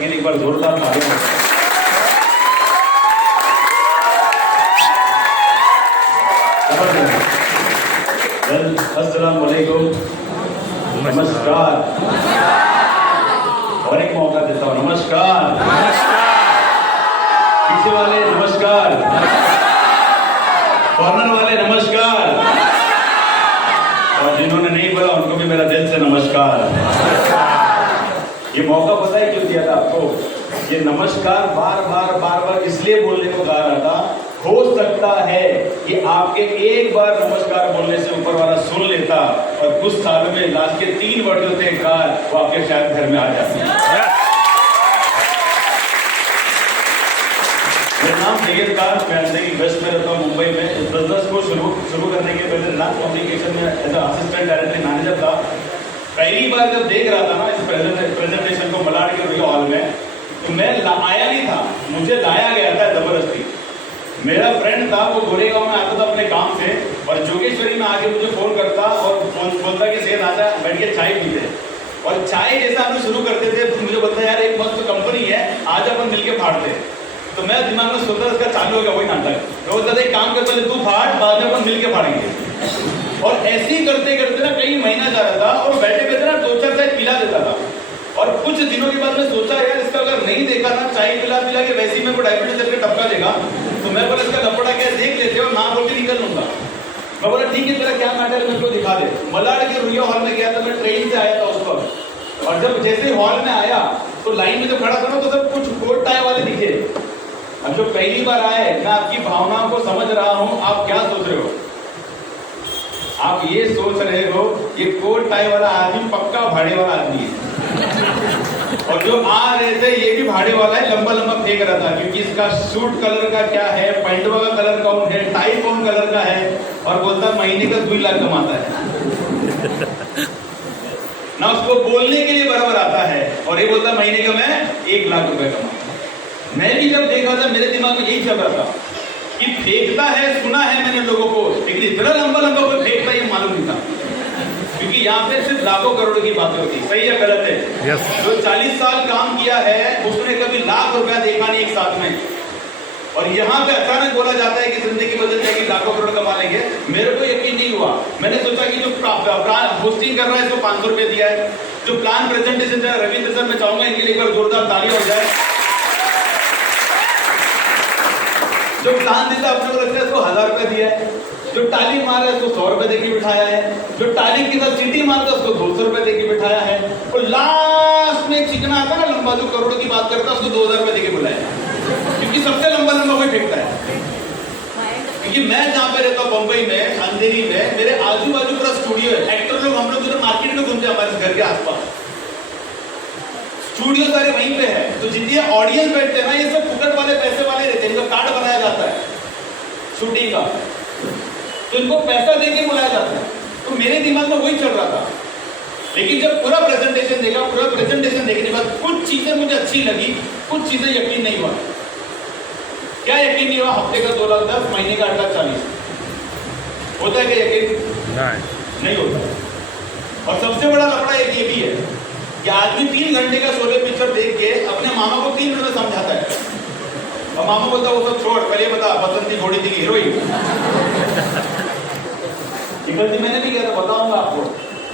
सबके लिए एक बार जोरदार तालियां। अस्सलाम वालेकुम, नमस्कार। और एक मौका देता हूँ, नमस्कार। पीछे वाले नमस्कार, कॉर्नर वाले नमस्कार, और जिन्होंने नहीं बोला उनको भी मेरा दिल से नमस्कार। ये मौका पता है क्यों दिया था आपको? ये नमस्कार बार बार इसलिए बोलने को कहा था, हो सकता है कि आपके एक बार नमस्कार बोलने से ऊपर वाला सुन लेता और कुछ सालों में लास्ट के 3 वर्ड जो थे कार, वो आपके शायद घर में आ जाते। मेरा नाम सैयद कार, मैं जिंदगी वेस्ट में रहता हूँ, मुंबई में। इस बिजनेस को शुरू करने के पहले रिलायंस कम्युनिकेशन में एज असिस्टेंट डायरेक्टर मैनेजर था। पहली बार जब देख रहा था ना इस प्रेजेंटेशन को मलाड के रॉयल हॉल में, तो मैं आया नहीं था, मुझे लाया गया था जबरदस्ती। मेरा फ्रेंड था, वो गोरेगांव में आता था अपने काम से, और जोगेश्वरी में आके मुझे फोन करता और बोलता कि सेठ आजा बैठ के चाय पीते। और चाय जैसा हम शुरू करते थे तो मुझे बोलता यार एक मस्त कंपनी है, आज अपन मिलके फाड़ते। तो मैं दिमाग में सोचता इसका चालू हो गया वही नाटक। तो बोलता था एक काम कर, पहले तू फाड़, बाद में अपन मिलके फाड़ेंगे। और ऐसे ही करते करते ना कई महीना जा रहा था, और बैठे बैठे ना 2-4 चाय पिला देता था। और कुछ दिनों के बाद मैं सोचा यार इसका अगर नहीं देखा ना, चाय पिला के वैसे ही मेरे को डायबिटीज करके टपका देगा, तो मैं बोला इसका लपड़ा क्या देख लेते और ना बोल के निकल लूंगा। मैं बोला ठीक है, तेरा क्या मैटर मेरे को दिखा दे। मलाड के रॉयल हॉल में गया था, मैं ट्रेन से आया था उस पर, और जब जैसे हॉल में आया तो लाइन में जब खड़ा था ना, तो सब कुछ कोट टाई वाले दिखे। अब जो पहली बार आए, मैं आपकी भावनाओं को समझ रहा हूं। आप क्या सोच रहे हो? आप ये सोच रहे हो ये कोट टाई वाला आदमी पक्का भाड़े वाला आदमी है, और जो आ रहे थे ये भी भाड़े वाला है, लंबा लंबा फेंक रहा था, क्योंकि इसका सूट कलर का क्या है, पैंटवा का कलर कौन है, टाई कौन कलर का है, और बोलता महीने का 2 लाख कमाता है ना। उसको बोलने के लिए बराबर आता है, और ये बोलता महीने का मैं 1 लाख रुपए कमाता। मैं भी जब देखा था मेरे दिमाग में यही चल रहा था कि फेंकता है, सुना है मैंने लोगों को, लेकिन इतना लंबा लंबा कोई फेंकता ये मालूम नहीं था, क्योंकि यहाँ पे सिर्फ लाखों करोड़ की बातें होती। सही है गलत है? yes. जो 40 साल काम किया है उसने कभी लाख रुपया देखा नहीं एक साथ में, और यहाँ पे अचानक बोला जाता है कि जिंदगी बदल जाएगी, लाखों करोड़ कमा लेंगे। मेरे को यकीन नहीं हुआ। मैंने सोचा कि जो होस्टिंग कर रहा है इसको 500 रुपए दिया है, जो प्लान प्रेजेंटेशन है रविंद्र सर, मैं चाहूंगा इनके लिए एक बार जोरदार ताली हो जाए। जो प्लान देता अपने को लगता है इसको 1000 रुपए दिया है, जो टाली मारा है उसको 100 रुपए देके बिठाया है, जो टाली की साथ सीटी मारता है उसको 200 रुपए देके बिठाया है, और लास्ट में चिकना आता है ना लंबा, जो करोड़ों की बात करता है उसको 2000 रुपए देके बुलाया, क्योंकि सबसे लंबा कोई फेंकता है। क्योंकि मैं जहाँ पे रहता हूँ बंबई में, अंधेरी में, मेरे आजू बाजू पूरा स्टूडियो है। एक्टर लोग हम लोग उधर मार्केट में घूमते हैं, हमारे घर के आसपास स्टूडियो सारे वहीं पे है। तो जितने ऑडियंस बैठते हैं ना, ये सब फुकट वाले पैसे वाले रहते हैं, इनका कार्ड बनाया जाता है शूटिंग का, तो इनको पैसा देके बुलाया जाता है। तो मेरे दिमाग में वही चल रहा था। लेकिन जब पूरा प्रेजेंटेशन देखने के बाद कुछ चीजें मुझे अच्छी लगी, कुछ चीजें यकीन नहीं हुआ। क्या यकीन नहीं हुआ? हफ्ते का 2 लाख 10, महीने का 8 लाख 40 होता है क्या यकीन? नहीं होता। और सबसे बड़ा लफड़ा एक ये भी है कि आदमी 3 घंटे का शोले पिक्चर देख के अपने मामा को 3 मिनट में समझाता है, और मामा बोलता वो सब छोड़, पहले बता बसंती घोड़ी थी हीरोइन। गलती मैंने भी किया था, बताऊंगा आपको।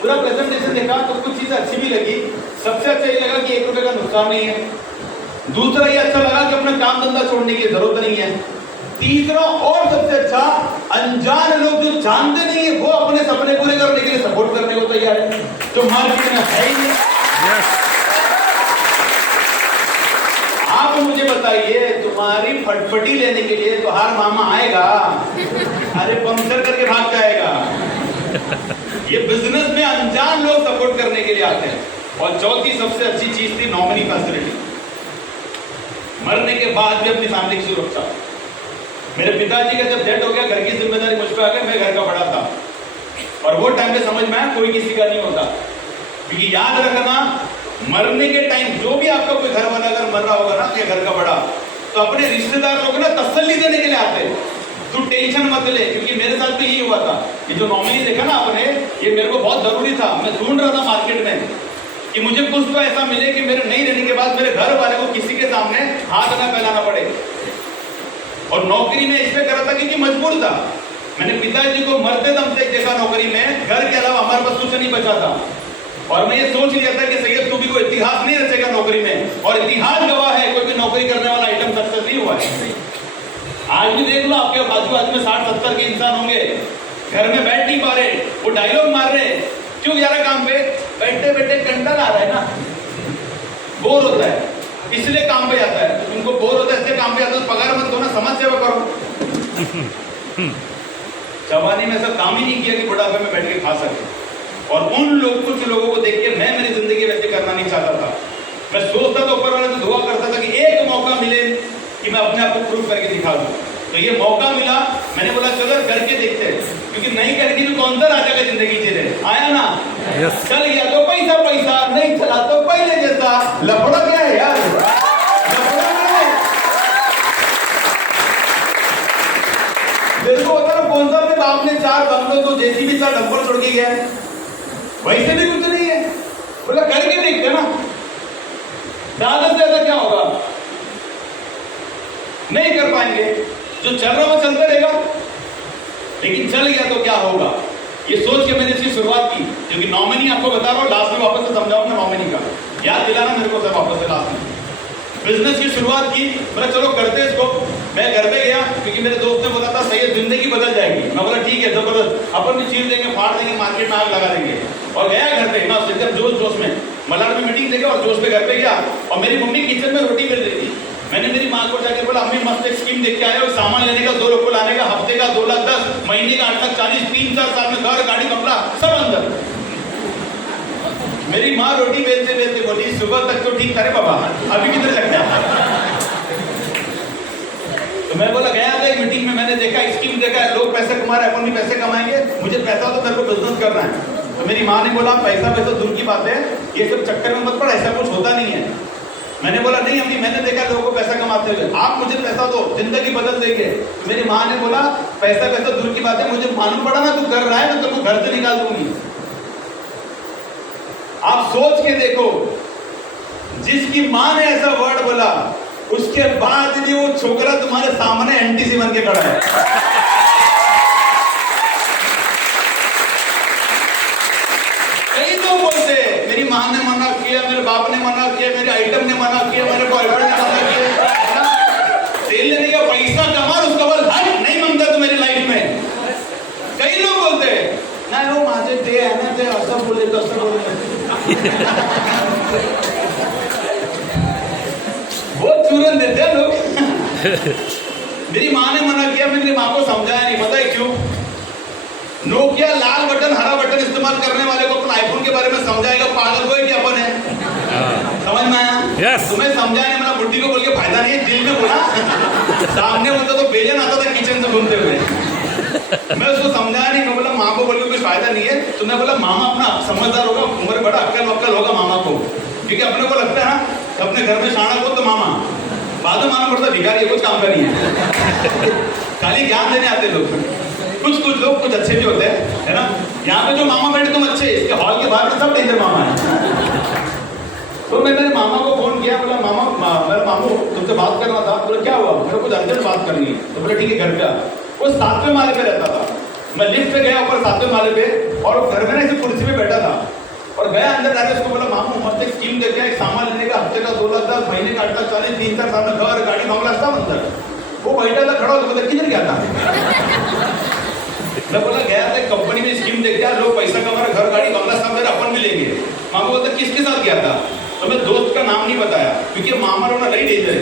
पूरा प्रेजेंटेशन देखा तो कुछ चीजें अच्छी भी लगी। सबसे अच्छा ये लगा कि 1 रुपए का नुकसान नहीं है। दूसरा ये अच्छा लगा कि अपना काम धंधा छोड़ने की जरूरत नहीं है। तीसरा और सबसे अच्छा, अनजान लोग जो जानते नहीं है वो अपने सपने पूरे करने के लिए सपोर्ट करने को तैयार है, जो मार्केट में है ही नहीं। आप मुझे बताइए, तुम्हारी फटफटी लेने के लिए तो हर मामा आएगा, अरे पंक्चर करके भाग जाएगा। ये बिजनेस में अनजान लोग सपोर्ट करने के लिए आते हैं। और चौथी सबसे अच्छी चीज थी नॉमिनी फैसिलिटी, मरने के बाद भी अपनी फैमिली की सुरक्षा। मेरे पिताजी का जब डेथ हो गया, घर की जिम्मेदारी मुझ पर आ गई, मैं घर का बड़ा था, और वो टाइम पे समझ में आया कोई किसी का नहीं होता। क्योंकि याद रखना, मरने के टाइम जो भी आपका कोई घर वाला अगर मर रहा होगा ना, या घर का बड़ा, तो अपने रिश्तेदार लोग ना तसल्ली देने के लिए आते हैं, तू टेंशन मत ले। क्योंकि मेरे साथ भी यही हुआ था। ये जो नॉमिनी देखा ना आपने, ये मेरे को बहुत जरूरी था। मैं ढूंढ रहा था मार्केट में कि मुझे कुछ तो ऐसा मिले कि मेरे नहीं रहने के बाद मेरे घर वाले को किसी के सामने हाथ ना फैलाना पड़े। और नौकरी में इसलिए करा था क्योंकि मजबूर था। मैंने पिताजी को मरते दम तक देखा नौकरी में, घर के अलावा हमारे पास कुछ नहीं बचा था। और मैं ये सोच लिया था कि सैयद तू भी कोई इतिहास नहीं रचेगा नौकरी में, और इतिहास गवाह है कोई भी नौकरी करने वाला आइटम सक्सेस नहीं हुआ है। आज भी देख लो, आपके बाजू आज में 60-70 के इंसान होंगे, घर में बैठ नहीं पा रहे, वो डायलॉग मार रहे, क्यों जा रहा काम पे? बैठे बैठे कंटाला आ रहा है ना, बोर होता है, इसलिए काम पे जाता है। उनको बोर होता है इसलिए काम पे जाता है, पगार मत दो ना, समाज सेवा करो। जवानी में ऐसा काम ही नहीं किया कि बुढ़ापे में बैठ के खा सके। और उन कुछ लोगों को देख के मैं मेरी जिंदगी वैसे करना नहीं चाहता था। मैं सोचता था, ऊपर वाले से दुआ करता था कि एक मौका मिले कि मैं अपने आप को प्रूव करके दिखा दूं। तो ये मौका मिला, मैंने बोला चलो करके देखते हैं, क्योंकि नहीं करके भी कौन सा राजा का जिंदगी जी रहे। आया ना? yes. चल गया तो पैसा पैसा, नहीं चला तो पहले जैसा। लफड़ा क्या है यार, लफड़ा क्या है? मेरे को होता ना, कौन सा अपने बाप ने 4 बंगलों तो जेसीबी 4 डंपर छोड़ के गया है, वैसे भी कुछ नहीं है। बोला करके देखते ना, ज्यादा से ज्यादा क्या होगा, नहीं कर पाएंगे। जो चल रहा वो चलता रहेगा, लेकिन चल गया तो क्या होगा, ये सोच के मैंने इसकी शुरुआत की। क्योंकि नॉमिनी आपको बता रहा हूं, लास्ट में वापस से समझाऊंगा नॉमिनी का, याद दिलाना मेरे को सब वापस से। लास्ट में बिजनेस की शुरुआत की, बोला चलो करते इसको। मैं घर पे गया, क्योंकि मेरे दोस्त ने बोला था सही जिंदगी बदल जाएगी। मैं बोला ठीक है जबरदस्त, अपन भी चीज देंगे, फाड़ देंगे, मार्केट में आग लगा देंगे। और गया घर पे, मैं एकदम जोश जोश में मलाड में मीटिंग देगा, और जोश पे घर पे गया, और मेरी मम्मी किचन में रोटी बेल रही थी। मैंने मेरी माँ को जाके बोला अम्मी मस्त एक स्कीम देख के आया, सामान लेने का 2 लोग को लाने का, हफ्ते का 2 लाख 10, महीने का 8 लाख 40, 3-4 साल में घर गाड़ी कपड़ा सब अंदर। मेरी माँ रोटी बेलते बेलते बोली सुबह तक तो ठीक था रे बाबा, अभी किधर लग गया? तो मैं बोला गया था एक मीटिंग में, मैंने देखा स्कीम देखा, लोग पैसे कमा रहे हैं, अपन भी पैसे कमाएंगे, मुझे पैसा तो मेरे को बिजनेस करना है। तो मेरी माँ ने बोला पैसा पैसा दूर की बात है, ये सब चक्कर में मत पड़, ऐसा कुछ होता नहीं है। मैंने बोला नहीं अम्मी, मैंने देखा लोगों को पैसा कमाते हुए, आप मुझे पैसा दो, जिंदगी बदल देंगे। तो मेरी माँ ने बोला पैसा पैसा दूर की बात है, मुझे मालूम पड़ा ना तू कर रहा है, मैं तुमको घर से निकाल दूंगी। आप सोच के देखो, जिसकी माँ ने ऐसा वर्ड बोला, उसके बाद भी वो छोकरा तुम्हारे सामने एनटीसी बन के खड़ा है। कई लोग बोलते मेरी माँ ने मना किया, मेरे बाप ने मना किया, मेरे आइटम ने मना किया, मेरे बॉयफ्रेंड ने मना किया। तेल लेने का पैसा कमा, उसका बोल हट, नहीं मांगता तू मेरी लाइफ में। कई लोग बोलते ना वो माझे ते है ना, ते असं बोले तसं बोले, बहुत चूरन देते हैं लोग। मेरी माँ ने मना किया, मेरी माँ को समझाया नहीं, पता है क्यों? नोकिया लाल बटन हरा बटन इस्तेमाल करने वाले को अपन आईफोन के बारे में समझाएगा, पागल कोई क्या अपन है? समझ में आया? yes. तुम्हें समझाने मेरा बुद्धि को बोल के फायदा नहीं है, दिल में बोला। सामने बोलता तो बेलन आता था किचन से घूमते हुए, मैं उसको समझाया नहीं। मैं बोला माँ को बोल के कोई फायदा नहीं है। तो मैं बोला मामा अपना समझदार होगा, उम्र बड़ा अक्कल वक्कल होगा मामा को, क्योंकि अपने को लगता है ना अपने घर में शाना को तो मामा, बाद में माना पड़ता भिखारी, कुछ काम का नहीं है, खाली ज्ञान देने आते लोग। कुछ लोग कुछ अच्छे भी होते हैं, है ना? यहाँ पे जो मामा बैठे तुम अच्छे, इसके हॉल के बाहर में सब डेंजर मामा है। तो मैं मेरे मामा को फोन किया, बोला मामा मेरा मामू तुमसे बात करना था। बोला क्या हुआ? मेरे को कुछ अर्जेंट बात करनी है। तो बोला ठीक है, घर पे आ। वो 7वें माले पे रहता था, मैं लिफ्ट पे गया ऊपर 7वें माले पे, और घर में ना ऐसी कुर्सी पे बैठा था, और गया अंदर डायरेक्ट उसको बोला मामू मस्त एक स्कीम देख के, एक सामान लेने का, हफ्ते का 2 लाख 10, महीने का 8 लाख 40, 3-4 साल में घर गाड़ी बंगला सब अंदर। वो बैठा था, खड़ा होकर बोला किधर गया था? मैं बोला गया था कंपनी में स्कीम देख के, लोग पैसा कमा रहे, घर गाड़ी बंगला सब मेरा, अपन भी लेंगे। मामा बोलता किसके साथ गया था? तो मैं दोस्त का नाम नहीं बताया, क्योंकि मामा रोना नहीं देते,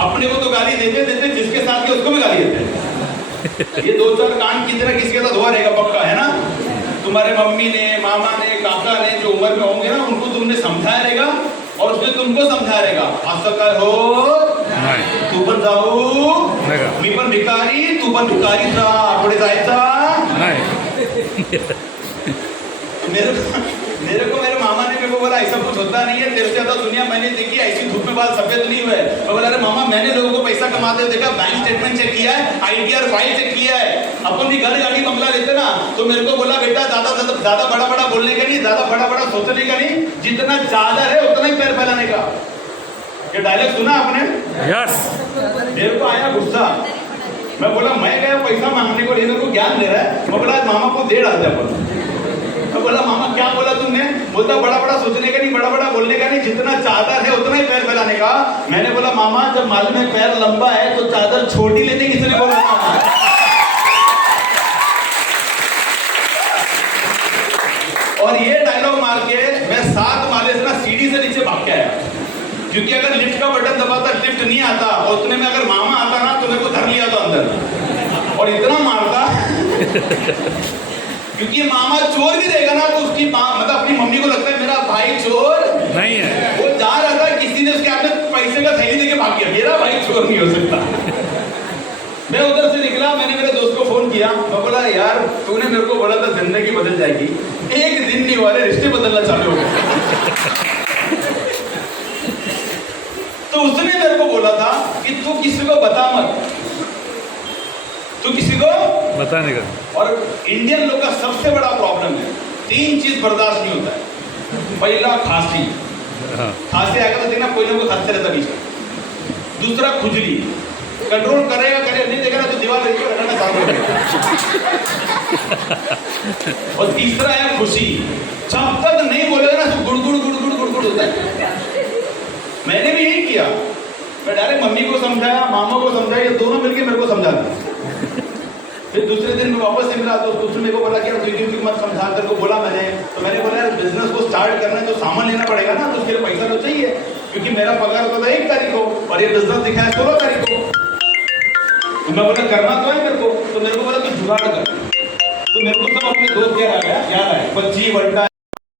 अपने को तो गाली देते देते, जिसके साथ गए उसको भी गाली देते। ये 2-4 कांड की तरह किसके साथ हुआ रहेगा पक्का, है ना? तुम्हारे मम्मी ने, मामा ने, काका ने, जो उम्र में होंगे ना, उनको तुमने समझाया रहेगा, और उसने तुमको समझाया रहेगा असं काय हो, तू पण जाऊ, मी पण भिकारी, तू पण भिकारी जा, पुढे जायचा। मेरे को मेरे मामा ने मेरे को बोला ऐसा कुछ होता नहीं है, तेरे से ज्यादा दुनिया मैंने देखी, ऐसी धूप में बाल सफेद नहीं हुए। मैं बोला अरे मामा मैंने लोगों को पैसा कमाते हुए देखा, बैंक स्टेटमेंट चेक किया है, ITR फाइल चेक किया है, अपन भी घर गाड़ी बंगला लेते ना, तो मेरे को बोला बेटा ज्यादा बड़ा बड़ा बोलने का नहीं, ज्यादा बड़ा बड़ा सोचने का नहीं, जितना चादर है उतना ही पैर फैलाने का। ये डायलॉग सुना आपने? यस। मेरे को आया गुस्सा, मैं बोला मैं गया पैसा मांगने को, मेरे को ज्ञान दे रहा है। मैं बोला मामा को दे डालते अपन। मैं बोला मामा क्या बोला तुमने? बोलता बड़ा बड़ा सोचने का नहीं, बड़ा बड़ा बोलने का नहीं, जितना चादर है उतना ही पैर फैलाने का। मैंने बोला मामा जब मालूम है पैर लंबा है तो चादर छोटी लेने किसने बोला? और ये डायलॉग मार के मैं 7 माले से ना सीढ़ी से नीचे भाग के आया, क्योंकि अगर लिफ्ट का बटन दबाता लिफ्ट नहीं आता, और उतने में अगर मामा आता ना तो मेरे को धर लिया था अंदर और इतना मारता क्योंकि मामा चोर भी रहेगा ना तो उसकी मतलब अपनी मम्मी को लगता है मेरा भाई चोर नहीं है। वो जा रहा था, किसी ने उसके हाथ में पैसे का थैली देके भाग गया, मेरा भाई चोर नहीं हो सकता। मैं उधर से निकला, मैंने मेरे दोस्त को फोन किया, मैं बोला यार तूने मेरे को बोला था जिंदगी बदल जाएगी, एक दिन नहीं हुआ, रिश्ते बदलना चालू हो गए। तो उसने मेरे को बोला था कि तू किसी को बता मत, तू किसी को बताने का। और इंडियन लोग का सबसे बड़ा प्रॉब्लम है, 3 चीज बर्दाश्त नहीं होता है। पहला खांसी, खांसी आएगा तो देखना कोई ना कोई खांसते रहता बीच में। दूसरा खुजली, कंट्रोल करेगा करे नहीं देगा ना तो दीवार देखिए रगड़ना चालू हो जाएगा। और तीसरा है खुशी, जब तक नहीं बोलेगा ना तो गुड़गुड़ गुड़गुड़ गुड़गुड़ होता है। मैंने भी यही किया, मैं डायरेक्ट मम्मी को समझाया, मामा को समझाया, ये दोनों मिलकर मेरे को समझा दिया। फिर दूसरे दिन मैं वापस निकला तो उसने मेरे को बोला कि क्यों मत समझा, तेरे को बोला मैंने। तो मैंने बोला यार बिजनेस को स्टार्ट करना है तो सामान लेना पड़ेगा ना, तो उसके लिए पैसा तो चाहिए, क्योंकि मेरा पगार होता था 1 तारीख को और ये बिजनेस दिखा है 16 तारीख को। तो मैं बोला करना तो है मेरे को, तो मेरे को बोला तू जुगाड़ कर। तो मेरे को सब अपने दोस्त याद आ गया, बच्ची बंटा